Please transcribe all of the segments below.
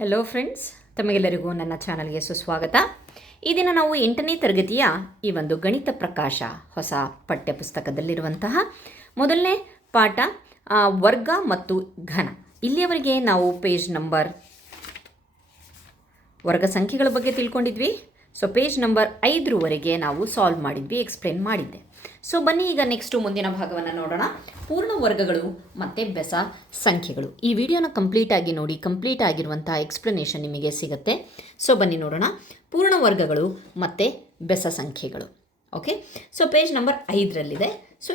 Hello friends, ತಮಗೆಲ್ಲರಿಗೂ ನನ್ನ ಚಾನಲ್ಗೆ ಸುಸ್ವಾಗತ. ಈ ದಿನ ನಾವು 8ನೇ ತರಗತಿಯ ಈ ಒಂದು ಗಣಿತ ಪ್ರಕಾಶ ಹೊಸ ಪಠ್ಯಪುಸ್ತಕದಲ್ಲಿರುವಂತಹ ಮೊದಲನೇ ಪಾಠ ವರ್ಗ ಮತ್ತು ಘನ. ಇಲ್ಲಿಯವರೆಗೆ ನಾವು ಪೇಜ್ ನಂಬರ್ ವರ್ಗ ಸಂಖ್ಯೆಗಳ ಬಗ್ಗೆ ತಿಳ್ಕೊಂಡಿದ್ವಿ. ಪೇಜ್ ನಂಬರ್ 5ರವರೆಗೆ ನಾವು ಸಾಲ್ವ್ ಮಾಡಿದ್ವಿ, ಎಕ್ಸ್ಪ್ಲೇನ್ ಮಾಡಿದ್ದೆ. ಬನ್ನಿ ಈಗ ನೆಕ್ಸ್ಟು ಮುಂದಿನ ಭಾಗವನ್ನು ನೋಡೋಣ. ಪೂರ್ಣ ವರ್ಗಗಳು ಮತ್ತು ಬೆಸ ಸಂಖ್ಯೆಗಳು. ಈ ವಿಡಿಯೋನ ಕಂಪ್ಲೀಟಾಗಿ ನೋಡಿ, ಕಂಪ್ಲೀಟ್ ಆಗಿರುವಂಥ ಎಕ್ಸ್ಪ್ಲನೇಷನ್ ನಿಮಗೆ ಸಿಗುತ್ತೆ. ಬನ್ನಿ ನೋಡೋಣ. ಪೂರ್ಣ ವರ್ಗಗಳು ಮತ್ತು ಬೆಸ ಸಂಖ್ಯೆಗಳು. ಓಕೆ, ಪೇಜ್ ನಂಬರ್ 5ರಲ್ಲಿದೆ.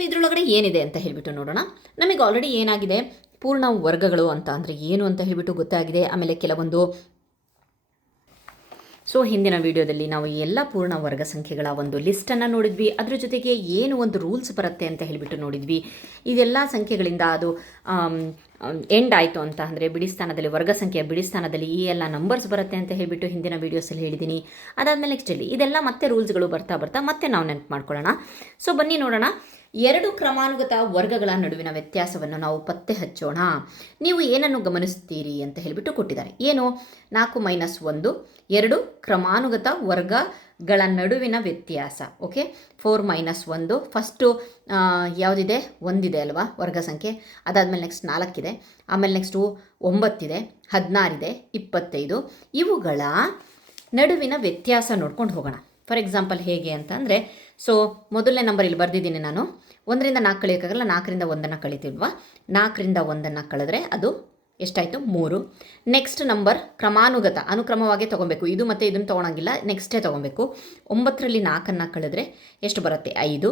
ಇದರೊಳಗಡೆ ಏನಿದೆ ಅಂತ ಹೇಳಿಬಿಟ್ಟು ನೋಡೋಣ. ನಮಗೆ ಆಲ್ರೆಡಿ ಏನಾಗಿದೆ, ಪೂರ್ಣ ವರ್ಗಗಳು ಅಂತ ಅಂದರೆ ಏನು ಅಂತ ಹೇಳಿಬಿಟ್ಟು ಗೊತ್ತಾಗಿದೆ. ಆಮೇಲೆ ಕೆಲವೊಂದು ಹಿಂದಿನ ವಿಡಿಯೋದಲ್ಲಿ ನಾವು ಎಲ್ಲ ಪೂರ್ಣ ವರ್ಗ ಸಂಖ್ಯೆಗಳ ಒಂದು ಲಿಸ್ಟನ್ನು ನೋಡಿದ್ವಿ. ಅದರ ಜೊತೆಗೆ ಏನು ಒಂದು ರೂಲ್ಸ್ ಬರುತ್ತೆ ಅಂತ ಹೇಳಿಬಿಟ್ಟು ನೋಡಿದ್ವಿ. ಇದೆಲ್ಲ ಸಂಖ್ಯೆಗಳಿಂದ ಅದು ಎಂಡ್ ಆಯಿತು ಅಂತ ಅಂದರೆ ಬಿಡಿಸ್ಥಾನದಲ್ಲಿ, ವರ್ಗ ಸಂಖ್ಯೆಯ ಬಿಡಿಸ್ಥಾನದಲ್ಲಿ ಈ ಎಲ್ಲ ನಂಬರ್ಸ್ ಬರುತ್ತೆ ಅಂತ ಹೇಳಿಬಿಟ್ಟು ಹಿಂದಿನ ವೀಡಿಯೋಸಲ್ಲಿ ಹೇಳಿದ್ದೀನಿ. ಅದಾದಮೇಲೆ ನೆಕ್ಸ್ಟಲ್ಲಿ ಇದೆಲ್ಲ ಮತ್ತೆ ರೂಲ್ಸ್ಗಳು ಬರ್ತಾ ಮತ್ತೆ ನಾವು ನೆನಪು ಮಾಡ್ಕೊಳ್ಳೋಣ. ಬನ್ನಿ ನೋಡೋಣ. 2 ಕ್ರಮಾನುಗತ ವರ್ಗಗಳ ನಡುವಿನ ವ್ಯತ್ಯಾಸವನ್ನು ನಾವು ಪತ್ತೆ ಹಚ್ಚೋಣ. ನೀವು ಏನನ್ನು ಗಮನಿಸ್ತೀರಿ ಅಂತ ಹೇಳಿಬಿಟ್ಟು ಕೊಟ್ಟಿದ್ದಾರೆ. ಏನು? 4 - 1 2 ಕ್ರಮಾನುಗತ ವರ್ಗಗಳ ನಡುವಿನ ವ್ಯತ್ಯಾಸ. ಓಕೆ, 4 - 1 ಫಸ್ಟು ಯಾವುದಿದೆ? 1 ಇದೆ ಅಲ್ವಾ ವರ್ಗ ಸಂಖ್ಯೆ. ಅದಾದಮೇಲೆ ನೆಕ್ಸ್ಟ್ 4 ಇದೆ, ಆಮೇಲೆ ನೆಕ್ಸ್ಟು 9 ಇದೆ, 16 ಇದೆ, 25. ಇವುಗಳ ನಡುವಿನ ವ್ಯತ್ಯಾಸ ನೋಡ್ಕೊಂಡು ಹೋಗೋಣ. ಫಾರ್ ಎಕ್ಸಾಂಪಲ್ ಹೇಗೆ ಅಂತ ಅಂದರೆ, ಮೊದಲನೇ ನಂಬರ್ ಇಲ್ಲಿ ಬರೆದಿದ್ದೀನಿ ನಾನು. 1ರಿಂದ 4 ಕಳಿಯೋಕ್ಕಾಗಲ್ಲ, 4ರಿಂದ 1 ಕಳಿತೀವಲ್ವಾ. 4ರಿಂದ 1 ಕಳೆದ್ರೆ ಅದು ಎಷ್ಟಾಯಿತು? 3. ನೆಕ್ಸ್ಟ್ ನಂಬರ್ ಕ್ರಮಾನುಗತ, ಅನುಕ್ರಮವಾಗಿ ತೊಗೊಬೇಕು. ಇದು ಮತ್ತು ಇದನ್ನು ತೊಗೊಳಂಗಿಲ್ಲ, ನೆಕ್ಸ್ಟೇ ತೊಗೊಬೇಕು. 9ರಲ್ಲಿ 4 ಕಳೆದ್ರೆ ಎಷ್ಟು ಬರುತ್ತೆ? 5.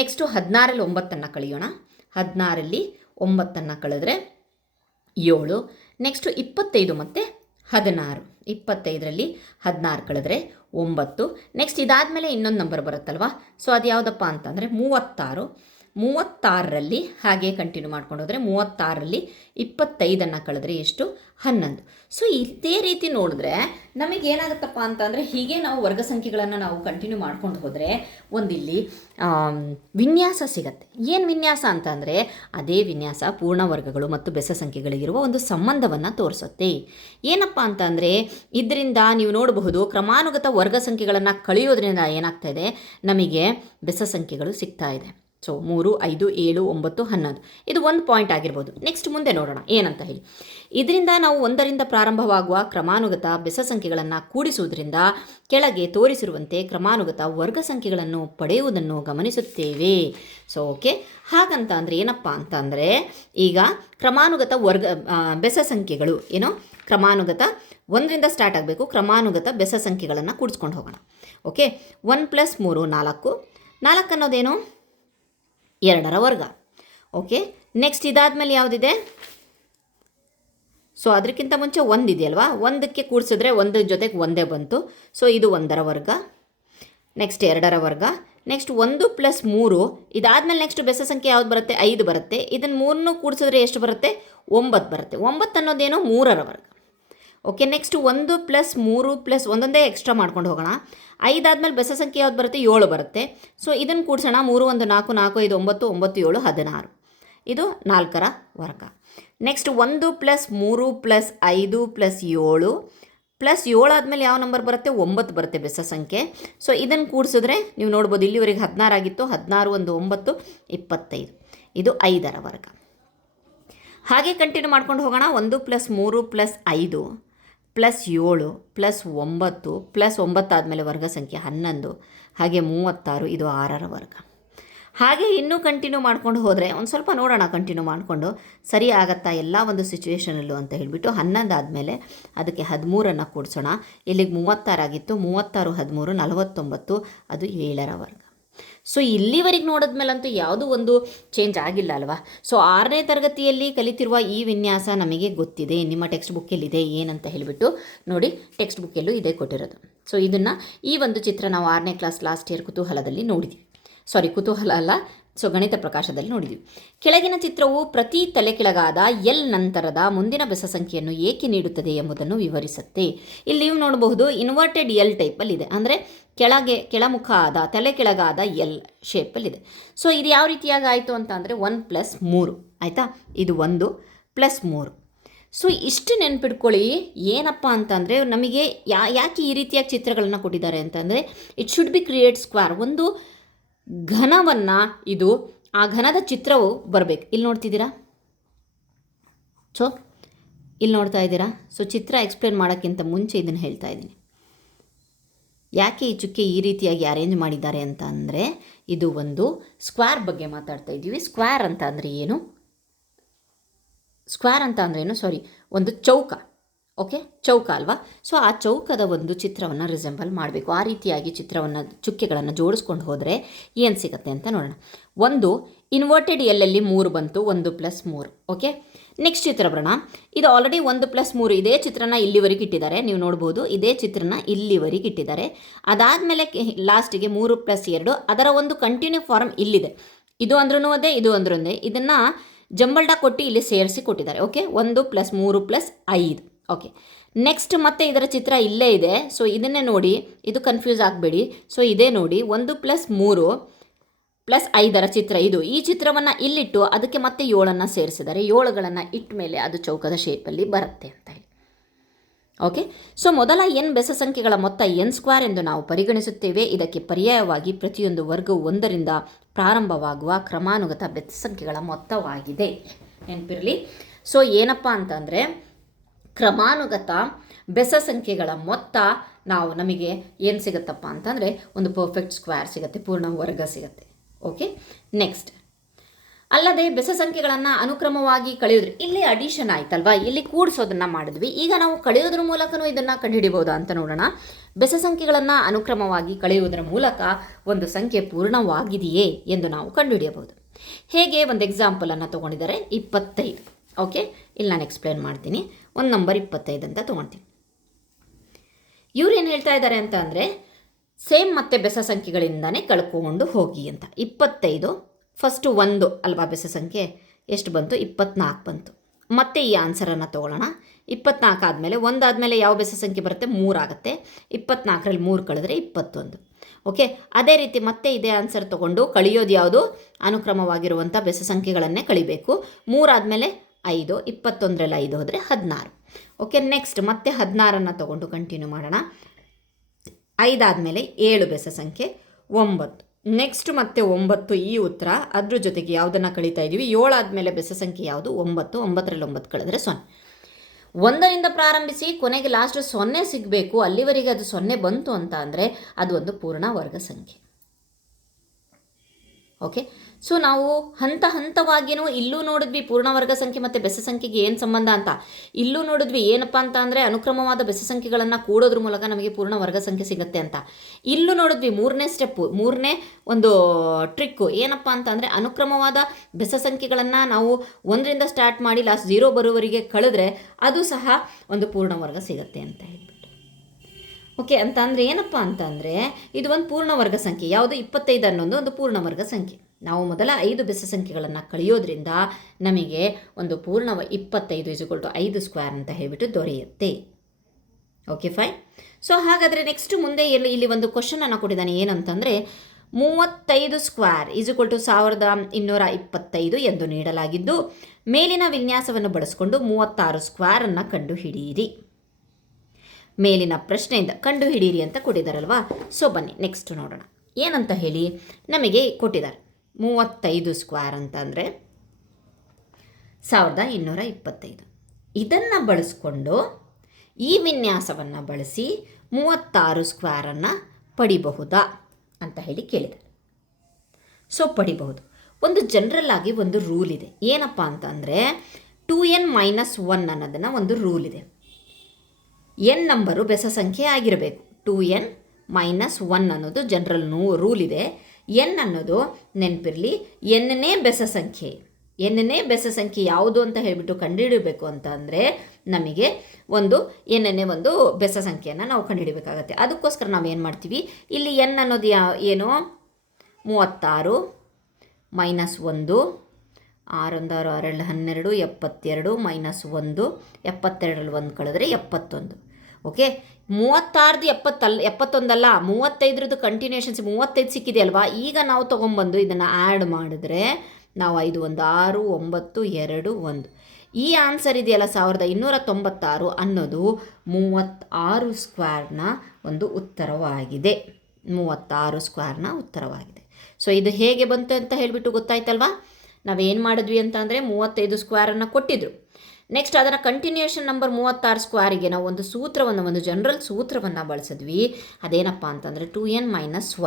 ನೆಕ್ಸ್ಟು 16ರಲ್ಲಿ 9 ಕಳಿಯೋಣ. 16ರಲ್ಲಿ 9 ಕಳೆದ್ರೆ 7. ನೆಕ್ಸ್ಟು 25 ಮತ್ತು 16. 25ರಲ್ಲಿ 16 ಕಳೆದ್ರೆ 9. ನೆಕ್ಸ್ಟ್ ಇದಾದಮೇಲೆ ಇನ್ನೊಂದು ನಂಬರ್ ಬರುತ್ತಲ್ವಾ. ಅದು ಯಾವುದಪ್ಪ ಅಂತಂದರೆ 36. 36ರಲ್ಲಿ ಹಾಗೆ ಕಂಟಿನ್ಯೂ ಮಾಡ್ಕೊಂಡು ಹೋದರೆ 36ರಲ್ಲಿ 25 ಕಳೆದ್ರೆ ಎಷ್ಟು? 11. ಇದೇ ರೀತಿ ನೋಡಿದ್ರೆ ನಮಗೇನಾಗುತ್ತಪ್ಪ ಅಂತಂದರೆ, ಹೀಗೆ ನಾವು ವರ್ಗ ಸಂಖ್ಯೆಗಳನ್ನು ನಾವು ಕಂಟಿನ್ಯೂ ಮಾಡ್ಕೊಂಡು ಹೋದರೆ ಒಂದಿಲ್ಲಿ ವಿನ್ಯಾಸ ಸಿಗತ್ತೆ. ಏನು ವಿನ್ಯಾಸ ಅಂತಂದರೆ, ಅದೇ ವಿನ್ಯಾಸ ಪೂರ್ಣ ವರ್ಗಗಳು ಮತ್ತು ಬೆಸ ಸಂಖ್ಯೆಗಳಿಗಿರುವ ಒಂದು ಸಂಬಂಧವನ್ನು ತೋರಿಸುತ್ತೆ. ಏನಪ್ಪ ಅಂತಂದರೆ, ಇದರಿಂದ ನೀವು ನೋಡಬಹುದು, ಕ್ರಮಾನುಗತ ವರ್ಗ ಸಂಖ್ಯೆಗಳನ್ನು ಕಳೆಯೋದ್ರಿಂದ ಏನಾಗ್ತಾ ಇದೆ, ನಮಗೆ ಬೆಸ ಸಂಖ್ಯೆಗಳು ಸಿಗ್ತಾ ಇದೆ. 3, 5, 7, 9, 11 ಇದು ಒಂದು ಪಾಯಿಂಟ್ ಆಗಿರ್ಬೋದು. ನೆಕ್ಸ್ಟ್ ಮುಂದೆ ನೋಡೋಣ ಏನಂತ ಹೇಳಿ. ಇದರಿಂದ ನಾವು 1ರಿಂದ ಪ್ರಾರಂಭವಾಗುವ ಕ್ರಮಾನುಗತ ಬೆಸ ಸಂಖ್ಯೆಗಳನ್ನು ಕೂಡಿಸುವುದರಿಂದ ಕೆಳಗೆ ತೋರಿಸಿರುವಂತೆ ಕ್ರಮಾನುಗತ ವರ್ಗ ಸಂಖ್ಯೆಗಳನ್ನು ಪಡೆಯುವುದನ್ನು ಗಮನಿಸುತ್ತೇವೆ. ಓಕೆ, ಹಾಗಂತ ಅಂದರೆ ಏನಪ್ಪ ಅಂತ ಅಂದರೆ, ಈಗ ಕ್ರಮಾನುಗತ ಬೆಸ ಸಂಖ್ಯೆಗಳು ಏನೋ ಕ್ರಮಾನುಗತ 1ರಿಂದ ಸ್ಟಾರ್ಟ್ ಆಗಬೇಕು. ಕ್ರಮಾನುಗತ ಬೆಸ ಸಂಖ್ಯೆಗಳನ್ನು ಕೂಡಿಸ್ಕೊಂಡು ಹೋಗೋಣ. ಓಕೆ, 1 + 3 4. 4 ಅನ್ನೋದೇನು? 2ರ ವರ್ಗ. ಓಕೆ, ನೆಕ್ಸ್ಟ್ ಇದಾದಮೇಲೆ ಯಾವುದಿದೆ? ಅದಕ್ಕಿಂತ ಮುಂಚೆ 1 ಇದೆಯಲ್ವಾ. 1ಕ್ಕೆ ಕೂಡಿಸಿದ್ರೆ 1 ಜೊತೆಗೆ 1 ಬಂತು. ಇದು 1ರ ವರ್ಗ. ನೆಕ್ಸ್ಟ್ 2ರ ವರ್ಗ. ನೆಕ್ಸ್ಟ್ 1 + 3. ಇದಾದಮೇಲೆ ನೆಕ್ಸ್ಟ್ ಬೆಸ ಸಂಖ್ಯೆ ಯಾವ್ದು ಬರುತ್ತೆ? 5 ಬರುತ್ತೆ. ಇದನ್ನು 3 ಕೂಡಿಸಿದ್ರೆ ಎಷ್ಟು ಬರುತ್ತೆ? 9 ಬರುತ್ತೆ. 9 ಅನ್ನೋದೇನು? 3ರ ವರ್ಗ. ಓಕೆ, ನೆಕ್ಸ್ಟ್ 1 + 3 + ಒಂದೊಂದೇ ಎಕ್ಸ್ಟ್ರಾ ಮಾಡ್ಕೊಂಡು ಹೋಗೋಣ. 5 ಆದಮೇಲೆ ಬೆಸ ಸಂಖ್ಯೆ ಯಾವ್ದು ಬರುತ್ತೆ? 7 ಬರುತ್ತೆ. ಇದನ್ನು ಕೂಡಿಸೋಣ. 3 1 4 4 5 9 9 7 16. ಇದು 4ರ ವರ್ಗ. ನೆಕ್ಸ್ಟ್ 1 + 3 + 5 + 7 +7 ಆದಮೇಲೆ ಯಾವ ನಂಬರ್ ಬರುತ್ತೆ? 9 ಬರುತ್ತೆ ಬೆಸ ಸಂಖ್ಯೆ. ಇದನ್ನು ಕೂಡಿಸಿದ್ರೆ ನೀವು ನೋಡ್ಬೋದು, ಇಲ್ಲಿವರೆಗೆ 16 ಆಗಿತ್ತು. 16 1 9 25. ಇದು 5ರ ವರ್ಗ. ಹಾಗೆ ಕಂಟಿನ್ಯೂ ಮಾಡ್ಕೊಂಡು ಹೋಗೋಣ. 1 + 3 + 5 +7 +9 +9 ಆದಮೇಲೆ ವರ್ಗ ಸಂಖ್ಯೆ 11. ಹಾಗೆ 36. ಇದು 6ರ ವರ್ಗ. ಹಾಗೆ ಇನ್ನೂ ಕಂಟಿನ್ಯೂ ಮಾಡ್ಕೊಂಡು ಹೋದರೆ ಒಂದು ಸ್ವಲ್ಪ ನೋಡೋಣ, ಕಂಟಿನ್ಯೂ ಮಾಡಿಕೊಂಡು ಸರಿ ಆಗತ್ತಾ ಎಲ್ಲ ಒಂದು ಸಿಚುವೇಷನಲ್ಲೂ ಅಂತ ಹೇಳಿಬಿಟ್ಟು 11 ಆದಮೇಲೆ ಅದಕ್ಕೆ 13 ಕೂಡಿಸೋಣ. ಇಲ್ಲಿಗೆ 36 ಆಗಿತ್ತು. 36 13 49. ಅದು 7ರ ವರ್ಗ. ಇಲ್ಲಿವರೆಗೆ ನೋಡಿದ್ಮೇಲಂತೂ ಯಾವುದೂ ಒಂದು ಚೇಂಜ್ ಆಗಿಲ್ಲ ಅಲ್ವಾ. 6ನೇ ತರಗತಿಯಲ್ಲಿ ಕಲಿತಿರುವ ಈ ವಿನ್ಯಾಸ ನಮಗೆ ಗೊತ್ತಿದೆ. ನಿಮ್ಮ ಟೆಕ್ಸ್ಟ್ ಬುಕ್ಕಲ್ಲಿದೆ ಏನಂತ ಹೇಳಿಬಿಟ್ಟು ನೋಡಿ. ಟೆಕ್ಸ್ಟ್ ಬುಕ್ಕಲ್ಲೂ ಇದೇ ಕೊಟ್ಟಿರೋದು. ಇದನ್ನು ಈ ಒಂದು ಚಿತ್ರ ನಾವು 6ನೇ ಕ್ಲಾಸ್ ಲಾಸ್ಟ್ ಇಯರ್ ಕುತೂಹಲದಲ್ಲಿ ನೋಡಿದ್ವಿ. ಕುತೂಹಲ ಅಲ್ಲ, ಗಣಿತ ಪ್ರಕಾಶದಲ್ಲಿ ನೋಡಿದ್ವಿ. ಕೆಳಗಿನ ಚಿತ್ರವು ಪ್ರತಿ ತಲೆ ಕೆಳಗಾದ ಎಲ್ ನಂತರದ ಮುಂದಿನ ಬೆಸ ಸಂಖ್ಯೆಯನ್ನು ಏಕೆ ನೀಡುತ್ತದೆ ಎಂಬುದನ್ನು ವಿವರಿಸುತ್ತೆ. ಇಲ್ಲಿ ನೀವು ನೋಡಬಹುದು, ಇನ್ವರ್ಟೆಡ್ ಎಲ್ ಟೈಪಲ್ಲಿದೆ. ಅಂದರೆ ಕೆಳಮುಖ ಆದ, ತಲೆ ಕೆಳಗಾದ ಎಲ್ ಶೇಪಲ್ಲಿದೆ. ಇದು ಯಾವ ರೀತಿಯಾಗಿ ಆಯಿತು ಅಂತ ಅಂದರೆ 1 + 3 ಆಯಿತಾ. ಇದು 1 + 3. ಸೊ ಇಷ್ಟು ನೆನ್ಪಿಟ್ಕೊಳ್ಳಿ. ಏನಪ್ಪ ಅಂತಂದರೆ ನಮಗೆ ಯಾಕೆ ಈ ರೀತಿಯಾಗಿ ಚಿತ್ರಗಳನ್ನು ಕೊಟ್ಟಿದ್ದಾರೆ ಅಂತಂದರೆ it should be create square. ಒಂದು ಘನವನ್ನು ಇದು ಆ ಘನದ ಚಿತ್ರವು ಬರಬೇಕು. ಇಲ್ಲಿ ನೋಡ್ತಿದ್ದೀರಾ? ಸೊ ಇಲ್ಲಿ ನೋಡ್ತಾ ಇದ್ದೀರಾ? ಸೊ ಚಿತ್ರ ಎಕ್ಸ್ಪ್ಲೇನ್ ಮಾಡೋಕ್ಕಿಂತ ಮುಂಚೆ ಇದನ್ನು ಹೇಳ್ತಾ ಇದ್ದೀನಿ. ಯಾಕೆ ಈ ಚುಕ್ಕೆ ಈ ರೀತಿಯಾಗಿ ಅರೇಂಜ್ ಮಾಡಿದ್ದಾರೆ ಅಂತ ಅಂದರೆ ಇದು ಒಂದು ಸ್ಕ್ವೇರ್ ಬಗ್ಗೆ ಮಾತಾಡ್ತಾ ಇದ್ದೀವಿ. ಸ್ಕ್ವೇರ್ ಅಂತ ಅಂದರೆ ಏನು? ಸ್ಕ್ವೇರ್ ಅಂತ ಅಂದ್ರೇನು? ಒಂದು ಚೌಕ. ಓಕೆ, ಚೌಕ ಅಲ್ವಾ? ಸೊ ಆ ಚೌಕದ ಒಂದು ಚಿತ್ರವನ್ನು ರಿಸೆಂಬಲ್ ಮಾಡಬೇಕು. ಆ ರೀತಿಯಾಗಿ ಚಿತ್ರವನ್ನು ಚುಕ್ಕೆಗಳನ್ನು ಜೋಡಿಸ್ಕೊಂಡು ಹೋದರೆ ಏನು ಸಿಗುತ್ತೆ ಅಂತ ನೋಡೋಣ. ಒಂದು ಇನ್ವರ್ಟೆಡ್ ಎಲ್ಲೆಲ್ಲಿ 3 ಬಂತು, 1+3. ಓಕೆ, ನೆಕ್ಸ್ಟ್ ಚಿತ್ರ ಬರೋಣ. ಇದು ಆಲ್ರೆಡಿ 1+3 ಇದೇ ಚಿತ್ರನ ಇಲ್ಲಿವರೆಗೆ ಇಟ್ಟಿದ್ದಾರೆ. ನೀವು ನೋಡ್ಬೋದು, ಇದೇ ಚಿತ್ರನ ಇಲ್ಲಿವರೆಗೆ ಇಟ್ಟಿದ್ದಾರೆ. ಅದಾದಮೇಲೆ ಲಾಸ್ಟಿಗೆ 3+2 ಅದರ ಒಂದು ಕಂಟಿನ್ಯೂ ಫಾರ್ಮ್ ಇಲ್ಲಿದೆ. ಇದು ಅಂದ್ರೂ ಅದೇ, ಇದು ಅಂದ್ರೂ ಅದೇ. ಇದನ್ನು ಜಂಬಲ್ಡ ಕೊಟ್ಟು ಇಲ್ಲಿ ಸೇರಿಸಿ ಕೊಟ್ಟಿದ್ದಾರೆ. ಓಕೆ, 1+3+5. ಓಕೆ, ನೆಕ್ಸ್ಟ್ ಮತ್ತೆ ಇದರ ಚಿತ್ರ ಇಲ್ಲೇ ಇದೆ. ಸೊ ಇದನ್ನೇ ನೋಡಿ, ಇದು ಕನ್ಫ್ಯೂಸ್ ಆಗಬೇಡಿ. ಸೊ ಇದೇ ನೋಡಿ, 1+3+5 ಚಿತ್ರ ಇದು. ಈ ಚಿತ್ರವನ್ನು ಇಲ್ಲಿಟ್ಟು ಅದಕ್ಕೆ ಮತ್ತೆ 7 ಸೇರಿಸಿದ್ದಾರೆ. 7ಗಳನ್ನು ಇಟ್ಟ ಮೇಲೆ ಅದು ಚೌಕದ ಶೇಪಲ್ಲಿ ಬರುತ್ತೆ ಅಂತ ಹೇಳಿ. ಓಕೆ, ಸೊ ಮೊದಲ n ಬೆಸ ಸಂಖ್ಯೆಗಳ ಮೊತ್ತ n² ಎಂದು ನಾವು ಪರಿಗಣಿಸುತ್ತೇವೆ. ಇದಕ್ಕೆ ಪರ್ಯಾಯವಾಗಿ ಪ್ರತಿಯೊಂದು ವರ್ಗವು 1ರಿಂದ ಪ್ರಾರಂಭವಾಗುವ ಕ್ರಮಾನುಗತ ಬೆಸ ಸಂಖ್ಯೆಗಳ ಮೊತ್ತವಾಗಿದೆ. ನೆನಪಿರಲಿ. ಸೊ ಏನಪ್ಪ ಅಂತಂದರೆ ಕ್ರಮಾನುಗತ ಬೆಸ ಸಂಖ್ಯೆಗಳ ಮೊತ್ತ ನಮಗೆ ಏನು ಸಿಗುತ್ತಪ್ಪ ಅಂತಂದರೆ ಒಂದು ಪರ್ಫೆಕ್ಟ್ ಸ್ಕ್ವೇರ್ ಸಿಗುತ್ತೆ, ಪೂರ್ಣ ವರ್ಗ ಸಿಗುತ್ತೆ. ಓಕೆ, ನೆಕ್ಸ್ಟ್ ಅಲ್ಲದೆ ಬೆಸ ಸಂಖ್ಯೆಗಳನ್ನು ಅನುಕ್ರಮವಾಗಿ ಕಳೆಯೋದ್ರೆ ಇಲ್ಲಿ ಅಡಿಷನ್ ಆಯ್ತಲ್ವಾ, ಇಲ್ಲಿ ಕೂಡಿಸೋದನ್ನು ಮಾಡಿದ್ವಿ. ಈಗ ನಾವು ಕಳೆಯೋದ್ರ ಮೂಲಕನೂ ಇದನ್ನು ಕಂಡುಹಿಡಿಬೋದಾ ಅಂತ ನೋಡೋಣ. ಬೆಸ ಸಂಖ್ಯೆಗಳನ್ನು ಅನುಕ್ರಮವಾಗಿ ಕಳೆಯುವುದರ ಮೂಲಕ ಒಂದು ಸಂಖ್ಯೆ ಪೂರ್ಣವಾಗಿದೆಯೇ ಎಂದು ನಾವು ಕಂಡುಹಿಡಿಯಬಹುದು. ಹೇಗೆ? ಒಂದು ಎಕ್ಸಾಂಪಲನ್ನು ತೊಗೊಂಡಿದ್ದಾರೆ, 25. ಓಕೆ, ಇಲ್ಲಿ ನಾನು ಎಕ್ಸ್ಪ್ಲೇನ್ ಮಾಡ್ತೀನಿ. ಒಂದು ನಂಬರ್ 25 ಅಂತ ತೊಗೊಳ್ತೀನಿ. ಇವ್ರು ಏನು ಹೇಳ್ತಾ ಇದ್ದಾರೆ ಅಂತ ಅಂದರೆ ಸೇಮ್ ಮತ್ತೆ ಬೆಸ ಸಂಖ್ಯೆಗಳಿಂದನೇ ಕಳ್ಕೊಂಡು ಹೋಗಿ ಅಂತ. 25 ಫಸ್ಟು 1 ಅಲ್ವಾ ಬೆಸ ಸಂಖ್ಯೆ, ಎಷ್ಟು ಬಂತು? 24 ಬಂತು. ಮತ್ತೆ ಈ ಆನ್ಸರನ್ನು ತೊಗೊಳ್ಳೋಣ. 24 ಆದಮೇಲೆ 1 ಆದಮೇಲೆ ಯಾವ ಬೆಸ ಸಂಖ್ಯೆ ಬರುತ್ತೆ? 3 ಆಗುತ್ತೆ. 24ರಲ್ಲಿ 3 ಕಳೆದ್ರೆ 21. ಓಕೆ, ಅದೇ ರೀತಿ ಮತ್ತೆ ಇದೇ ಆನ್ಸರ್ ತೊಗೊಂಡು ಕಳಿಯೋದು ಯಾವುದು? ಅನುಕ್ರಮವಾಗಿರುವಂಥ ಬೆಸ ಸಂಖ್ಯೆಗಳನ್ನೇ ಕಳಿಬೇಕು. 3 ಆದಮೇಲೆ 5, 21ರಲ್ಲಿ 5 ಹೋದರೆ 16. ಓಕೆ, ನೆಕ್ಸ್ಟ್ ಮತ್ತೆ 16ನ್ನು ತೊಗೊಂಡು ಕಂಟಿನ್ಯೂ ಮಾಡೋಣ. 5 ಆದಮೇಲೆ 7 ಬೆಸ ಸಂಖ್ಯೆ 9. ನೆಕ್ಸ್ಟ್ ಮತ್ತೆ 9 ಈ ಉತ್ತರ. ಅದ್ರ ಜೊತೆಗೆ ಯಾವುದನ್ನು ಕಳೀತಾ ಇದ್ದೀವಿ? 7 ಆದಮೇಲೆ ಬೆಸ ಸಂಖ್ಯೆ ಯಾವುದು? 9. 9ರಲ್ಲಿ 9 ಕಳೆದ್ರೆ 0. 1ರಿಂದ ಪ್ರಾರಂಭಿಸಿ ಕೊನೆಗೆ ಲಾಸ್ಟ್ 0 ಸಿಗಬೇಕು. ಅಲ್ಲಿವರೆಗೆ ಅದು 0 ಬಂತು ಅಂತ ಅಂದರೆ ಅದು ಒಂದು ಪೂರ್ಣ ವರ್ಗ ಸಂಖ್ಯೆ. ಓಕೆ, ಸೊ ನಾವು ಹಂತ ಹಂತವಾಗಿಯೂ ಇಲ್ಲೂ ನೋಡಿದ್ವಿ ಪೂರ್ಣವರ್ಗ ಸಂಖ್ಯೆ ಮತ್ತು ಬೆಸ ಸಂಖ್ಯೆಗೆ ಏನು ಸಂಬಂಧ ಅಂತ. ಇಲ್ಲೂ ನೋಡಿದ್ವಿ ಏನಪ್ಪ ಅಂತ ಅಂದರೆ ಅನುಕ್ರಮವಾದ ಬೆಸ ಸಂಖ್ಯೆಗಳನ್ನು ಕೂಡೋದ್ರ ಮೂಲಕ ನಮಗೆ ಪೂರ್ಣ ವರ್ಗ ಸಂಖ್ಯೆ ಸಿಗುತ್ತೆ ಅಂತ. ಇಲ್ಲೂ ನೋಡಿದ್ವಿ ಮೂರನೇ ಸ್ಟೆಪ್ಪು, ಮೂರನೇ ಒಂದು ಟ್ರಿಕ್ಕು ಏನಪ್ಪ ಅಂತ ಅಂದರೆ ಅನುಕ್ರಮವಾದ ಬೆಸ ಸಂಖ್ಯೆಗಳನ್ನು ನಾವು 1ರಿಂದ ಸ್ಟಾರ್ಟ್ ಮಾಡಿ ಲಾಸ್ಟ್ 0 ಬರುವವರೆಗೆ ಕಳೆದ್ರೆ ಅದು ಸಹ ಒಂದು ಪೂರ್ಣ ವರ್ಗ ಸಿಗುತ್ತೆ ಅಂತ ಹೇಳ್ಬಿಟ್ಟು. ಓಕೆ, ಅಂತ ಅಂದರೆ ಏನಪ್ಪ ಅಂತಂದರೆ ಇದು ಒಂದು ಪೂರ್ಣವರ್ಗ ಸಂಖ್ಯೆ. ಯಾವುದು? 25 ಅನ್ನೋದು ಒಂದು ಪೂರ್ಣವರ್ಗ ಸಂಖ್ಯೆ. ನಾವು ಮೊದಲ 5 ಬೆಸ ಸಂಖ್ಯೆಗಳನ್ನು ಕಳೆಯೋದ್ರಿಂದ ನಮಗೆ ಒಂದು ಪೂರ್ಣ 25 = 5² ಅಂತ ಹೇಳ್ಬಿಟ್ಟು ದೊರೆಯುತ್ತೆ. Okay, fine. ಸೊ ಹಾಗಾದರೆ ನೆಕ್ಸ್ಟ್ ಮುಂದೆ ಇಲ್ಲಿ ಒಂದು ಕ್ವಶನನ್ನು ಕೊಟ್ಟಿದ್ದಾನೆ. ಏನಂತಂದರೆ 35² = 1225 ಎಂದು ನೀಡಲಾಗಿದ್ದು ಮೇಲಿನ ವಿನ್ಯಾಸವನ್ನು ಬಳಸಿಕೊಂಡು 36² ಕಂಡುಹಿಡಿಯಿರಿ. ಮೇಲಿನ ಪ್ರಶ್ನೆಯಿಂದ ಕಂಡುಹಿಡಿಯಿರಿ ಅಂತ ಕೊಟ್ಟಿದ್ದಾರಲ್ವಾ. ಸೊ ಬನ್ನಿ ನೆಕ್ಸ್ಟ್ ನೋಡೋಣ ಏನಂತ ಹೇಳಿ ನಮಗೆ ಕೊಟ್ಟಿದ್ದಾರೆ. 35² ಅಂತಂದರೆ 1225. ಇದನ್ನು ಬಳಸ್ಕೊಂಡು ಈ ವಿನ್ಯಾಸವನ್ನು ಬಳಸಿ 36² ಪಡಿಬಹುದಾ ಅಂತ ಹೇಳಿ ಕೇಳಿದ್ದಾರೆ. ಸೊ ಪಡಿಬಹುದು. ಒಂದು ಜನರಲ್ ಆಗಿ ಒಂದು ರೂಲ್ ಇದೆ. ಏನಪ್ಪ ಅಂತಂದರೆ 2n - 1 ಅನ್ನೋದನ್ನು ಒಂದು ರೂಲ್ ಇದೆ. n ನಂಬರು ಬೆಸ ಸಂಖ್ಯೆ ಆಗಿರಬೇಕು. 2n - 1 ಅನ್ನೋದು ಜನರಲ್ ರೂಲ್ ಇದೆ. n ಅನ್ನೋದು ನೆನಪಿರಲಿ ಎನ್ನೇ ಬೆಸ ಸಂಖ್ಯೆ. ಎನ್ನೇ ಬೆಸ ಸಂಖ್ಯೆ ಯಾವುದು ಅಂತ ಹೇಳಿಬಿಟ್ಟು ಕಂಡುಹಿಡಬೇಕು ಅಂತ ಅಂದರೆ ನಮಗೆ ಒಂದು ಎನ್ನೇ ಒಂದು ಬೆಸ ಸಂಖ್ಯೆಯನ್ನು ನಾವು ಕಂಡುಹಿಡಬೇಕಾಗತ್ತೆ. ಅದಕ್ಕೋಸ್ಕರ ನಾವು ಏನು ಮಾಡ್ತೀವಿ, ಇಲ್ಲಿ n ಅನ್ನೋದು ಏನು 36 - 1 6 1 6 2 12 72 - 1 72ರಲ್ಲಿ 1 ಕಳೆದ್ರೆ 71. ಓಕೆ, 36ದು 71 ಅಲ್ಲ, 35ರದ್ದು ಕಂಟಿನ್ಯೂಷನ್ಸ್ 35 ಸಿಕ್ಕಿದೆ ಅಲ್ವಾ. ಈಗ ನಾವು ತೊಗೊಂಬಂದು ಇದನ್ನು ಆ್ಯಡ್ ಮಾಡಿದ್ರೆ ನಾವು 5 1 6 9 2 1 ಈ ಆನ್ಸರ್ ಇದೆಯಲ್ಲ 1296 ಅನ್ನೋದು 36 ಸ್ಕ್ವೇರ್ನ ಒಂದು ಉತ್ತರವಾಗಿದೆ. 36 ಸ್ಕ್ವೇರ್ನ ಉತ್ತರವಾಗಿದೆ. ಸೊ ಇದು ಹೇಗೆ ಬಂತು ಅಂತ ಹೇಳಿಬಿಟ್ಟು ಗೊತ್ತಾಯ್ತಲ್ವಾ? ನಾವೇನು ಮಾಡಿದ್ವಿ ಅಂತ ಅಂದರೆ 35 ಸ್ಕ್ವೇರನ್ನು ಕೊಟ್ಟಿದ್ರು. ನೆಕ್ಸ್ಟ್ ಅದರ ಕಂಟಿನ್ಯೂಷನ್ ನಂಬರ್ 36 ಸ್ಕ್ವೇರಿಗೆ ನಾವು ಒಂದು ಸೂತ್ರವನ್ನು, ಒಂದು ಜನರಲ್ ಸೂತ್ರವನ್ನು ಬಳಸಿದ್ವಿ. ಅದೇನಪ್ಪ ಅಂತಂದರೆ 2n -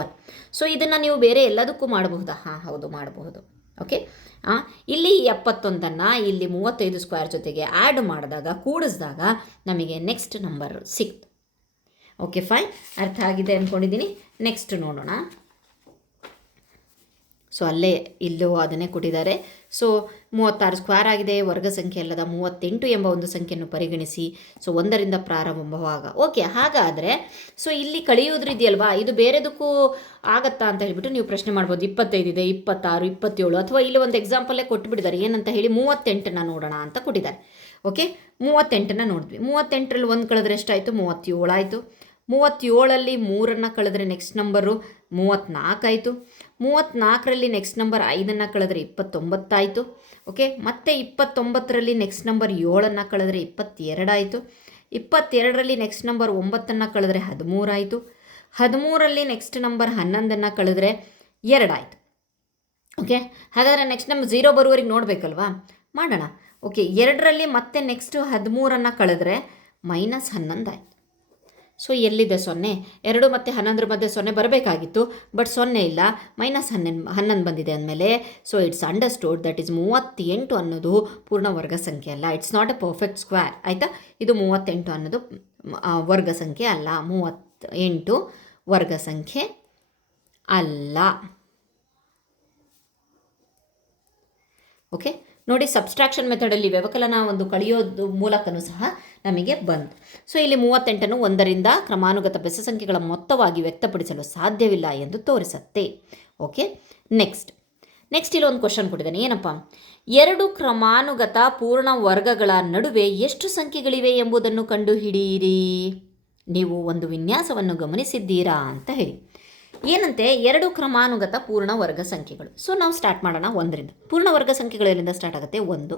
1. ಸೊ ಇದನ್ನು ನೀವು ಬೇರೆ ಎಲ್ಲದಕ್ಕೂ ಮಾಡಬಹುದಾ? ಹೌದು, ಮಾಡಬಹುದು. ಓಕೆ, ಇಲ್ಲಿ 71 ಇಲ್ಲಿ 35 ಸ್ಕ್ವೇರ್ ಜೊತೆಗೆ ಆ್ಯಡ್ ಮಾಡಿದಾಗ, ಕೂಡಿಸಿದಾಗ ನಮಗೆ ನೆಕ್ಸ್ಟ್ ನಂಬರ್ ಸಿಕ್ತು. ಓಕೆ, ಫೈನ್, ಅರ್ಥ ಆಗಿದೆ ಅಂದ್ಕೊಂಡಿದ್ದೀನಿ. ನೆಕ್ಸ್ಟ್ ನೋಡೋಣ. ಸೊ ಅಲ್ಲೇ ಇಲ್ಲೂ ಅದನ್ನೇ ಕೊಟ್ಟಿದ್ದಾರೆ. ಸೊ 36 ಸ್ಕ್ವೇರ್ ಆಗಿದೆ, ವರ್ಗ ಸಂಖ್ಯೆ ಅಲ್ಲದ 38 ಎಂಬ ಒಂದು ಸಂಖ್ಯೆಯನ್ನು ಪರಿಗಣಿಸಿ. ಸೊ 1ರಿಂದ ಪ್ರಾರಂಭವಾಗ. ಓಕೆ, ಹಾಗಾದರೆ ಸೊ ಇಲ್ಲಿ ಕಳೆಯೋದ್ರಿದೆಯಲ್ವಾ, ಇದು ಬೇರೆದಕ್ಕೂ ಆಗತ್ತಾ ಅಂತ ಹೇಳಿಬಿಟ್ಟು ನೀವು ಪ್ರಶ್ನೆ ಮಾಡ್ಬೋದು. 25 ಇದೆ, 26, 27, ಅಥವಾ ಇಲ್ಲಿ ಒಂದು ಎಕ್ಸಾಂಪಲ್ಲೇ ಕೊಟ್ಟುಬಿಟ್ಟಿದ್ದಾರೆ. ಏನಂತ ಹೇಳಿ 38ನ್ನು ನೋಡೋಣ ಅಂತ ಕೊಟ್ಟಿದ್ದಾರೆ. ಓಕೆ, 38ನ್ನು ನೋಡಿದ್ವಿ. 38ರಲ್ಲಿ 1 ಕಳೆದ್ರೆ ಎಷ್ಟಾಯಿತು? 37 ಆಯಿತು. 37ರಲ್ಲಿ 3 ಕಳೆದ್ರೆ ನೆಕ್ಸ್ಟ್ ನಂಬರು 34 ಆಯಿತು. 34ರಲ್ಲಿ ನೆಕ್ಸ್ಟ್ ನಂಬರ್ 5 ಕಳೆದ್ರೆ 29 ಆಯಿತು. ಓಕೆ, ಮತ್ತು 29ರಲ್ಲಿ ನೆಕ್ಸ್ಟ್ ನಂಬರ್ 7 ಕಳೆದ್ರೆ 22 ಆಯಿತು. 22ರಲ್ಲಿ ನೆಕ್ಸ್ಟ್ ನಂಬರ್ 9 ಕಳೆದ್ರೆ 13 ಆಯಿತು. 13ರಲ್ಲಿ ನೆಕ್ಸ್ಟ್ ನಂಬರ್ 11 ಕಳೆದ್ರೆ 2 ಆಯಿತು. ಓಕೆ, ಹಾಗಾದರೆ ನೆಕ್ಸ್ಟ್ ನಮ್ಗೆ 0 ಬರುವವರೆಗೆ ನೋಡಬೇಕಲ್ವಾ? ಮಾಡೋಣ. ಓಕೆ, 2ರಲ್ಲಿ ಮತ್ತೆ ನೆಕ್ಸ್ಟ್ 13 ಕಳೆದ್ರೆ -11 ಆಯಿತು. ಸೊ ಎಲ್ಲಿದೆ 0? 2 ಮತ್ತು 11 ಮಧ್ಯೆ 0 ಬರಬೇಕಾಗಿತ್ತು, ಬಟ್ 0 ಇಲ್ಲ, -11 ಬಂದಿದೆ ಅಂದಮೇಲೆ so it's understood that is 38 ಅನ್ನೋದು ಪೂರ್ಣ ವರ್ಗ ಸಂಖ್ಯೆ ಅಲ್ಲ. It's not A perfect square. ಆಯಿತಾ? ಇದು 38 ಅನ್ನೋದು ವರ್ಗ ಸಂಖ್ಯೆ ಅಲ್ಲ. 38 ವರ್ಗ ಸಂಖ್ಯೆ ಅಲ್ಲ. ಓಕೆ, ನೋಡಿ, ಸಬ್ಸ್ಟ್ರಾಕ್ಷನ್ ಮೆಥಡಲ್ಲಿ ವ್ಯವಕಲನ ಒಂದು ಕಳೆಯೋದು ಮೂಲಕನೂ ಸಹ ನಮಗೆ ಬಂತು. ಸೊ ಇಲ್ಲಿ 38ನ್ನು 1ರಿಂದ ಕ್ರಮಾನುಗತ ಬೆಸ ಸಂಖ್ಯೆಗಳ ಮೊತ್ತವಾಗಿ ವ್ಯಕ್ತಪಡಿಸಲು ಸಾಧ್ಯವಿಲ್ಲ ಎಂದು ತೋರಿಸುತ್ತೆ. ಓಕೆ, ನೆಕ್ಸ್ಟ್ ಇಲ್ಲಿ ಒಂದು ಕ್ವಶನ್ ಕೊಟ್ಟಿದ್ದಾನೆ. ಏನಪ್ಪ? 2 ಕ್ರಮಾನುಗತ ಪೂರ್ಣ ವರ್ಗಗಳ ನಡುವೆ ಎಷ್ಟು ಸಂಖ್ಯೆಗಳಿವೆ ಎಂಬುದನ್ನು ಕಂಡುಹಿಡಿಯಿರಿ. ನೀವು ಒಂದು ವಿನ್ಯಾಸವನ್ನು ಗಮನಿಸಿದ್ದೀರಾ ಅಂತ ಹೇಳಿ. ಏನಂತೆ? 2 ಕ್ರಮಾನುಗತ ಪೂರ್ಣ ವರ್ಗ ಸಂಖ್ಯೆಗಳು. ಸೊ ನಾವು ಸ್ಟಾರ್ಟ್ ಮಾಡೋಣ 1ರಿಂದ. ಪೂರ್ಣ ವರ್ಗ ಸಂಖ್ಯೆಗಳು ಎಲ್ಲಿಂದ ಸ್ಟಾರ್ಟ್ ಆಗುತ್ತೆ? 1.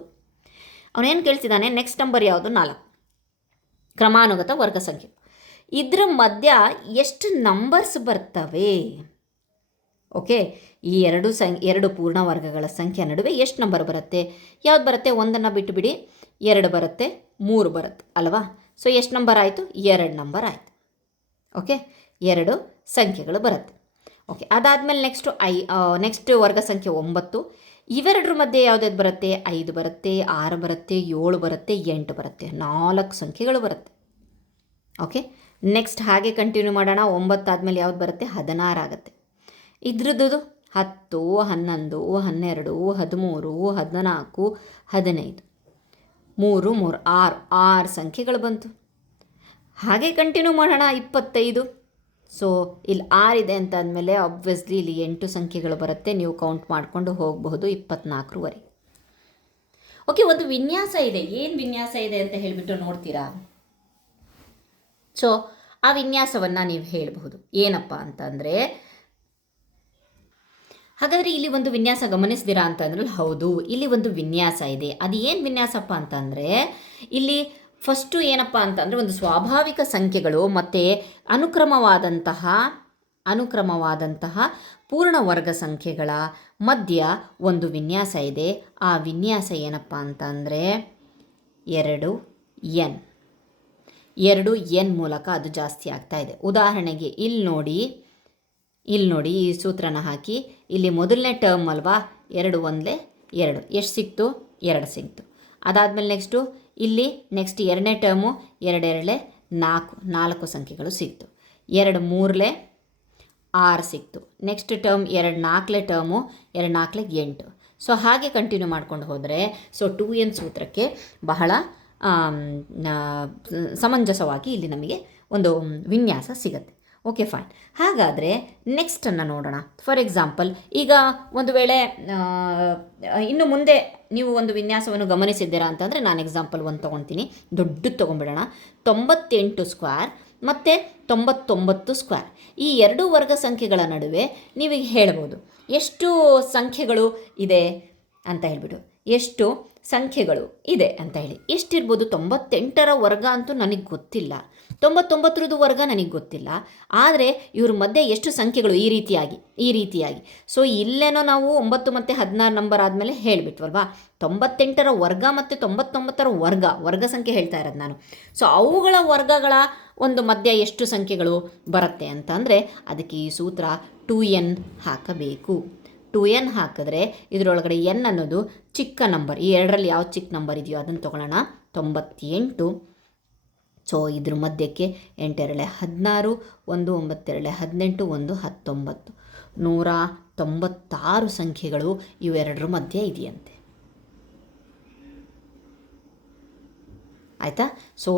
ಅವನೇನು ಕೇಳ್ತಿದ್ದಾನೆ? ನೆಕ್ಸ್ಟ್ ನಂಬರ್ ಯಾವುದು? 4. ಕ್ರಮಾನುಗತ ವರ್ಗ ಸಂಖ್ಯೆ. ಇದರ ಮಧ್ಯ ಎಷ್ಟು ನಂಬರ್ಸ್ ಬರ್ತವೆ? ಓಕೆ, ಈ 2 ಪೂರ್ಣ ವರ್ಗಗಳ ಸಂಖ್ಯೆ ನಡುವೆ ಎಷ್ಟು ನಂಬರ್ ಬರುತ್ತೆ? ಯಾವ್ದು ಬರುತ್ತೆ? 1 ಬಿಟ್ಟು ಬಿಡಿ, 2 ಬರುತ್ತೆ, 3 ಬರುತ್ತೆ ಅಲ್ವಾ? ಸೊ ಎಷ್ಟು ನಂಬರ್ ಆಯಿತು? 2 ನಂಬರ್ ಆಯಿತು. ಓಕೆ, 2 ಸಂಖ್ಯೆಗಳು ಬರುತ್ತೆ. ಓಕೆ, ಅದಾದಮೇಲೆ ನೆಕ್ಸ್ಟ್ ವರ್ಗ ಸಂಖ್ಯೆ 9. ಇವೆರಡರ ಮಧ್ಯೆ ಯಾವುದಾದ್ರು ಬರುತ್ತೆ? 5 ಬರುತ್ತೆ, 6 ಬರುತ್ತೆ, 7 ಬರುತ್ತೆ, 8 ಬರುತ್ತೆ. 4 ಸಂಖ್ಯೆಗಳು ಬರುತ್ತೆ. ಓಕೆ, ನೆಕ್ಸ್ಟ್ ಹಾಗೆ ಕಂಟಿನ್ಯೂ ಮಾಡೋಣ. 9 ಆದಮೇಲೆ ಯಾವ್ದು ಬರುತ್ತೆ? 16 ಆಗುತ್ತೆ. ಇದ್ರದ್ದು 10, 11, 12, 13, 14, 15, 3, 6 ಸಂಖ್ಯೆಗಳು ಬಂತು. ಹಾಗೆ ಕಂಟಿನ್ಯೂ ಮಾಡೋಣ. 25. ಸೊ ಇಲ್ಲಿ 6 ಇದೆ ಅಂತ ಅಂದಮೇಲೆ ಆಬ್ವಿಯಸ್ಲಿ ಇಲ್ಲಿ 8 ಸಂಖ್ಯೆಗಳು ಬರುತ್ತೆ. ನೀವು ಕೌಂಟ್ ಮಾಡಿಕೊಂಡು ಹೋಗಬಹುದು 24ವರೆಗೆ. ಓಕೆ, ಒಂದು ವಿನ್ಯಾಸ ಇದೆ. ಏನು ವಿನ್ಯಾಸ ಇದೆ ಅಂತ ಹೇಳಿಬಿಟ್ಟು ನೋಡ್ತೀರಾ? ಸೊ ಆ ವಿನ್ಯಾಸವನ್ನು ನೀವು ಹೇಳಬಹುದು. ಏನಪ್ಪ ಅಂತಂದರೆ, ಹಾಗಾದರೆ ಇಲ್ಲಿ ಒಂದು ವಿನ್ಯಾಸ ಗಮನಿಸ್ತೀರಾ ಅಂತಂದ್ರೆ, ಹೌದು, ಇಲ್ಲಿ ಒಂದು ವಿನ್ಯಾಸ ಇದೆ. ಅದು ಏನು ವಿನ್ಯಾಸಪ್ಪ ಅಂತಂದರೆ, ಇಲ್ಲಿ ಫಸ್ಟು ಏನಪ್ಪ ಅಂತಂದರೆ ಒಂದು ಸ್ವಾಭಾವಿಕ ಸಂಖ್ಯೆಗಳು ಮತ್ತು ಅನುಕ್ರಮವಾದಂತಹ ಪೂರ್ಣ ವರ್ಗ ಸಂಖ್ಯೆಗಳ ಮಧ್ಯ ಒಂದು ವಿನ್ಯಾಸ ಇದೆ. ಆ ವಿನ್ಯಾಸ ಏನಪ್ಪ ಅಂತಂದರೆ 2n. 2n ಮೂಲಕ ಅದು ಜಾಸ್ತಿ ಆಗ್ತಾ ಇದೆ. ಉದಾಹರಣೆಗೆ ಇಲ್ಲಿ ನೋಡಿ ಈ ಸೂತ್ರನ ಹಾಕಿ. ಇಲ್ಲಿ ಮೊದಲನೇ ಟರ್ಮ್ ಅಲ್ವಾ, 2 1 2, ಎಷ್ಟು ಸಿಕ್ತು? 2 ಸಿಕ್ತು. ಅದಾದಮೇಲೆ ಇಲ್ಲಿ ನೆಕ್ಸ್ಟ್ ಎರಡನೇ ಟರ್ಮು 2 2 4 ಸಂಖ್ಯೆಗಳು ಸಿಕ್ತು. 2 3 6 ಸಿಕ್ತು. Next term 2 4 term 2 4 8. ಸೊ ಹಾಗೆ ಕಂಟಿನ್ಯೂ ಮಾಡ್ಕೊಂಡು ಹೋದರೆ ಸೊ 2n ಸೂತ್ರಕ್ಕೆ ಬಹಳ ಸಮಂಜಸವಾಗಿ ಇಲ್ಲಿ ನಮಗೆ ಒಂದು ವಿನ್ಯಾಸ ಸಿಗುತ್ತೆ. Okay, fine. ಹಾಗಾದರೆ ನೆಕ್ಸ್ಟನ್ನು ನೋಡೋಣ. ಫಾರ್ ಎಕ್ಸಾಂಪಲ್, ಈಗ ಒಂದು ವೇಳೆ ಇನ್ನು ಮುಂದೆ ನೀವು ಒಂದು ವಿನ್ಯಾಸವನ್ನು ಗಮನಿಸಿದ್ದೀರಾ ಅಂತಂದರೆ ನಾನು ಎಕ್ಸಾಂಪಲ್ 1 ತೊಗೊಳ್ತೀನಿ. ದೊಡ್ಡದು ತೊಗೊಂಡ್ಬಿಡೋಣ. 98 ಸ್ಕ್ವೇರ್ ಮತ್ತು 99 ಸ್ಕ್ವೇರ್. ಈ 2 ವರ್ಗ ಸಂಖ್ಯೆಗಳ ನಡುವೆ ನೀವೀಗ ಹೇಳ್ಬೋದು ಎಷ್ಟು ಸಂಖ್ಯೆಗಳು ಇದೆ ಅಂತ ಹೇಳ್ಬಿಟ್ಟು. ಎಷ್ಟು ಸಂಖ್ಯೆಗಳು ಇದೆ ಅಂತ ಹೇಳಿ. ಎಷ್ಟಿರ್ಬೋದು? 98ರ ವರ್ಗ ಅಂತೂ ನನಗೆ ಗೊತ್ತಿಲ್ಲ, 99ರದ್ದು ವರ್ಗ ನನಗೆ ಗೊತ್ತಿಲ್ಲ. ಆದರೆ ಇವ್ರ ಮಧ್ಯೆ ಎಷ್ಟು ಸಂಖ್ಯೆಗಳು ಈ ರೀತಿಯಾಗಿ ಸೊ ಇಲ್ಲೇನೋ ನಾವು 9 ಮತ್ತು 16 ನಂಬರ್ ಆದಮೇಲೆ ಹೇಳಿಬಿಟ್ವಲ್ವಾ. 98ರ ವರ್ಗ ಮತ್ತು 99ರ ವರ್ಗ ಸಂಖ್ಯೆ ಹೇಳ್ತಾ ಇರೋದು ನಾನು. ಸೊ ಅವುಗಳ ವರ್ಗಗಳ ಒಂದು ಮಧ್ಯ ಎಷ್ಟು ಸಂಖ್ಯೆಗಳು ಬರುತ್ತೆ ಅಂತಂದರೆ ಅದಕ್ಕೆ ಈ ಸೂತ್ರ 2n ಹಾಕಬೇಕು. 2n ಹಾಕಿದ್ರೆ ಇದರೊಳಗಡೆ n ಅನ್ನೋದು ಚಿಕ್ಕ ನಂಬರ್, ಈ ಎರಡರಲ್ಲಿ ಯಾವ ಚಿಕ್ಕ ನಂಬರ್ ಇದೆಯೋ ಅದನ್ನು ತೊಗೊಳ್ಳೋಣ. 98. ಸೊ ಇದ್ರ ಮಧ್ಯಕ್ಕೆ 8 2 16, 1 9 2 18, 1 19, 196 ಸಂಖ್ಯೆಗಳು ಇವೆರಡರ ಮಧ್ಯೆ ಇದೆಯಂತೆ. ಆಯಿತಾ? ಸೊ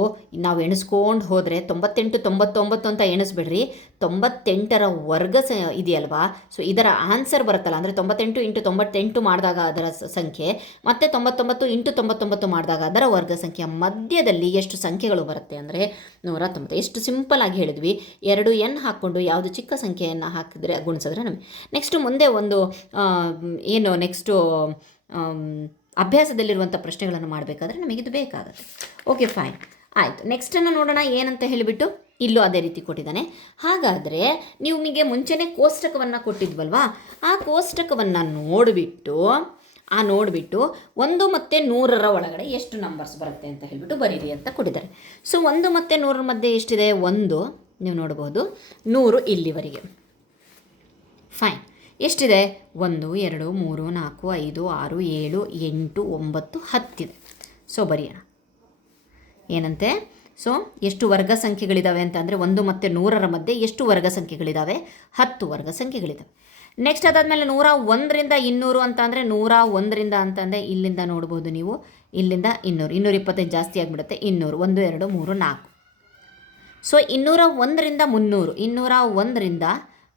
ನಾವು ಎಣಿಸ್ಕೊಂಡು ಹೋದರೆ 98 99 ಅಂತ ಎಣಿಸ್ಬಿಡ್ರಿ, 98ರ ವರ್ಗ ಇದೆಯಲ್ವಾ. ಸೊ ಇದರ ಆನ್ಸರ್ ಬರುತ್ತಲ್ಲ, ಅಂದರೆ 98 × 98 ಮಾಡಿದಾಗ ಅದರ ಸಂಖ್ಯೆ, ಮತ್ತು 99 × 99 ಮಾಡಿದಾಗ ಅದರ ವರ್ಗ ಸಂಖ್ಯೆ ಮಧ್ಯದಲ್ಲಿ ಎಷ್ಟು ಸಂಖ್ಯೆಗಳು ಬರುತ್ತೆ ಅಂದರೆ 190. ಎಷ್ಟು ಸಿಂಪಲ್ ಆಗಿ ಹೇಳಿದ್ವಿ. 2n ಹಾಕ್ಕೊಂಡು ಯಾವುದು ಚಿಕ್ಕ ಸಂಖ್ಯೆಯನ್ನು ಹಾಕಿದ್ರೆ ಗುಣಿಸಿದ್ರೆ ನಮಗೆ ನೆಕ್ಸ್ಟು ಮುಂದೆ ಒಂದು ನೆಕ್ಸ್ಟು ಅಭ್ಯಾಸದಲ್ಲಿರುವಂಥ ಪ್ರಶ್ನೆಗಳನ್ನು ಮಾಡಬೇಕಾದ್ರೆ ನಮಗಿದು ಬೇಕಾಗುತ್ತೆ. ಓಕೆ, ಫೈನ್, ಆಯಿತು. ನೆಕ್ಸ್ಟನ್ನು ನೋಡೋಣ ಏನಂತ ಹೇಳಿಬಿಟ್ಟು. ಇಲ್ಲೂ ಅದೇ ರೀತಿ ಕೊಟ್ಟಿದ್ದಾನೆ. ಹಾಗಾದರೆ ನೀವು ನಿಮಗೆ ಮುಂಚೆನೇ ಕೋಷ್ಟಕವನ್ನು ಕೊಟ್ಟಿದ್ವಲ್ವಾ, ಆ ಕೋಷ್ಟಕವನ್ನು ನೋಡಿಬಿಟ್ಟು 1 ಮತ್ತು 100ರ ಒಳಗಡೆ ಎಷ್ಟು ನಂಬರ್ಸ್ ಬರುತ್ತೆ ಅಂತ ಹೇಳಿಬಿಟ್ಟು ಬರೀರಿ ಅಂತ ಕೊಟ್ಟಿದ್ದಾರೆ. ಸೊ 1 ಮತ್ತು 100ರ ಮಧ್ಯೆ ಎಷ್ಟಿದೆ? 1 ನೀವು ನೋಡ್ಬೋದು, 100 ಇಲ್ಲಿವರೆಗೆ. ಫೈನ್. ಎಷ್ಟಿದೆ? 1 2 3 4 5 6 7 8 9 10 ಇದೆ. ಸೊ ಬರೆಯೋಣ ಏನಂತೆ. ಸೊ ಎಷ್ಟು ವರ್ಗ ಸಂಖ್ಯೆಗಳಿದ್ದಾವೆ ಅಂತ ಅಂದರೆ 1 ಮತ್ತು 100ರ ಮಧ್ಯೆ ಎಷ್ಟು ವರ್ಗ ಸಂಖ್ಯೆಗಳಿದ್ದಾವೆ? 10 ವರ್ಗ ಸಂಖ್ಯೆಗಳಿದ್ದಾವೆ. ನೆಕ್ಸ್ಟ್ ಅದಾದಮೇಲೆ 101ರಿಂದ 200 ಅಂತ ಅಂದರೆ 101ರಿಂದ ಅಂತಂದರೆ ಇಲ್ಲಿಂದ ನೋಡ್ಬೋದು ನೀವು, ಇಲ್ಲಿಂದ 200, 225 ಜಾಸ್ತಿ ಆಗಿಬಿಡುತ್ತೆ. 200 1 2 3 4. ಸೊ 201ರಿಂದ 300, 201ರಿಂದ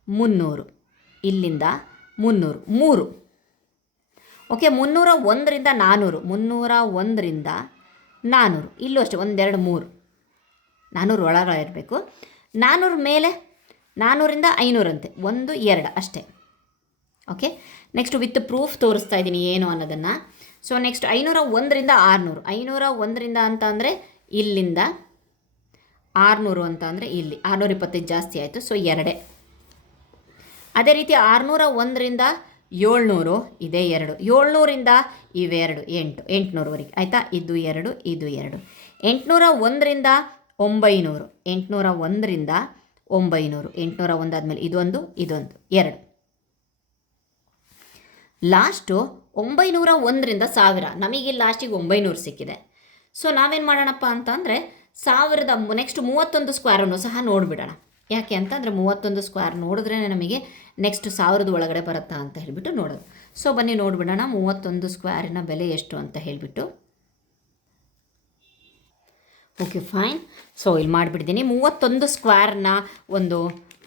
300, ಇಲ್ಲಿಂದ 300, 3. ಓಕೆ, 301ರಿಂದ 400, 301ರಿಂದ 400, ಇಲ್ಲೂ ಅಷ್ಟೇ 1 2 3, 400 ಒಳಗಡೆ ಇರಬೇಕು. 400 ಮೇಲೆ 400ರಿಂದ 500 ಅಂತೆ, 1 2 ಅಷ್ಟೇ. ಓಕೆ, ನೆಕ್ಸ್ಟ್ ವಿತ್ ಪ್ರೂಫ್ ತೋರಿಸ್ತಾ ಇದ್ದೀನಿ ಏನು ಅನ್ನೋದನ್ನು. ಸೊ ನೆಕ್ಸ್ಟ್ 501ರಿಂದ 600, 501ರಿಂದ ಅಂತ ಅಂದರೆ ಇಲ್ಲಿಂದ 600 ಅಂತ ಅಂದರೆ ಇಲ್ಲಿ 625 ಜಾಸ್ತಿ ಆಯಿತು. ಸೊ 2. ಅದೇ ರೀತಿ 601ರಿಂದ 700 ಇದೇ 2, 700ರಿಂದ ಇವೆರಡು 8, 800ವರೆಗೆ ಆಯಿತಾ. ಇದು 2, ಇದು 2. 801ರಿಂದ 900, 801ರಿಂದ 900, 801 ಆದಮೇಲೆ ಇದೊಂದು 2. ಲಾಸ್ಟು 901ರಿಂದ 1000, ನಮಗೆ ಲಾಸ್ಟಿಗೆ 900 ಸಿಕ್ಕಿದೆ. ಸೊ ನಾವೇನು ಮಾಡೋಣಪ್ಪ ಅಂತಂದರೆ 1000 ನೆಕ್ಸ್ಟ್ 31 ಸ್ಕ್ವೇರನ್ನು ಸಹ ನೋಡಿಬಿಡೋಣ. ಯಾಕೆ ಅಂತಂದರೆ 31 ಸ್ಕ್ವೇರ್ ನೋಡಿದ್ರೇ ನಮಗೆ ನೆಕ್ಸ್ಟ್ 1000 ಒಳಗಡೆ ಬರುತ್ತಾ ಅಂತ ಹೇಳಿಬಿಟ್ಟು ನೋಡೋದು. ಸೊ ಬನ್ನಿ ನೋಡಿಬಿಡೋಣ 31 ಸ್ಕ್ವೇರಿನ ಬೆಲೆ ಎಷ್ಟು ಅಂತ ಹೇಳಿಬಿಟ್ಟು. Okay, fine. ಸೊ ಇಲ್ಲಿ ಮಾಡಿಬಿಡ್ತೀನಿ. 31 ಸ್ಕ್ವೇರ್ನ ಒಂದು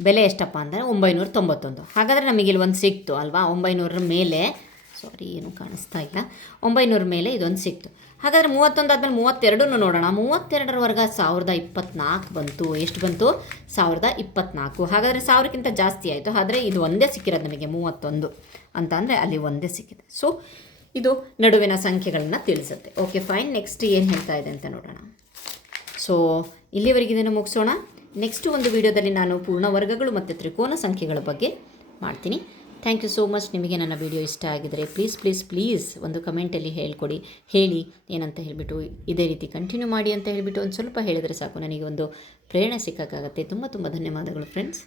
ಬೆಲೆ ಎಷ್ಟಪ್ಪ ಅಂದರೆ 991. ಹಾಗಾದರೆ ನಮಗೆ ಇಲ್ಲಿ ಒಂದು ಸಿಕ್ತು ಅಲ್ವಾ, 900ರ ಮೇಲೆ, ಸಾರಿ ಏನು ಕಾಣಿಸ್ತಾ ಇಲ್ಲ, 900 ಮೇಲೆ ಇದೊಂದು ಸಿಕ್ತು. ಹಾಗಾದರೆ 31 ಆದಮೇಲೆ 32 ನೋಡೋಣ. 32ರವರೆಗ 1024 ಬಂತು. ಎಷ್ಟು ಬಂತು? 1024. ಹಾಗಾದರೆ 1000ಕ್ಕಿಂತ ಜಾಸ್ತಿ ಆಯಿತು. ಆದರೆ ಇದು ಒಂದೇ ಸಿಕ್ಕಿರೋದು ನಮಗೆ 31 ಅಂತ ಅಂದರೆ ಅಲ್ಲಿ ಒಂದೇ ಸಿಕ್ಕಿದೆ. ಸೊ ಇದು ನಡುವಿನ ಸಂಖ್ಯೆಗಳನ್ನು ತಿಳಿಸುತ್ತೆ. Okay, fine. ನೆಕ್ಸ್ಟ್ ಏನು ಹೇಳ್ತಾ ಇದೆ ಅಂತ ನೋಡೋಣ. ಸೊ ಇಲ್ಲಿವರೆಗೆ ಇದನ್ನು ಮುಗಿಸೋಣ. ನೆಕ್ಸ್ಟ್ ಒಂದು ವಿಡಿಯೋದಲ್ಲಿ ನಾನು ಪೂರ್ಣ ವರ್ಗಗಳು ಮತ್ತು ತ್ರಿಕೋನ ಸಂಖ್ಯೆಗಳ ಬಗ್ಗೆ ಮಾಡ್ತೀನಿ. Thank you so much. ನಿಮಗೆ ನನ್ನ ವಿಡಿಯೋ ಇಷ್ಟ ಆಗಿದರೆ ಪ್ಲೀಸ್ ಒಂದು ಕಮೆಂಟಲ್ಲಿ ಹೇಳಿ ಏನಂತ ಹೇಳಿಬಿಟ್ಟು ಇದೇ ರೀತಿ ಕಂಟಿನ್ಯೂ ಮಾಡಿ ಅಂತ ಹೇಳಿಬಿಟ್ಟು ಒಂದು ಸ್ವಲ್ಪ ಹೇಳಿದರೆ ಸಾಕು, ನನಗೆ ಒಂದು ಪ್ರೇರಣೆ ಸಿಕ್ಕಾಗುತ್ತೆ. ತುಂಬ ಧನ್ಯವಾದಗಳು ಫ್ರೆಂಡ್ಸ್.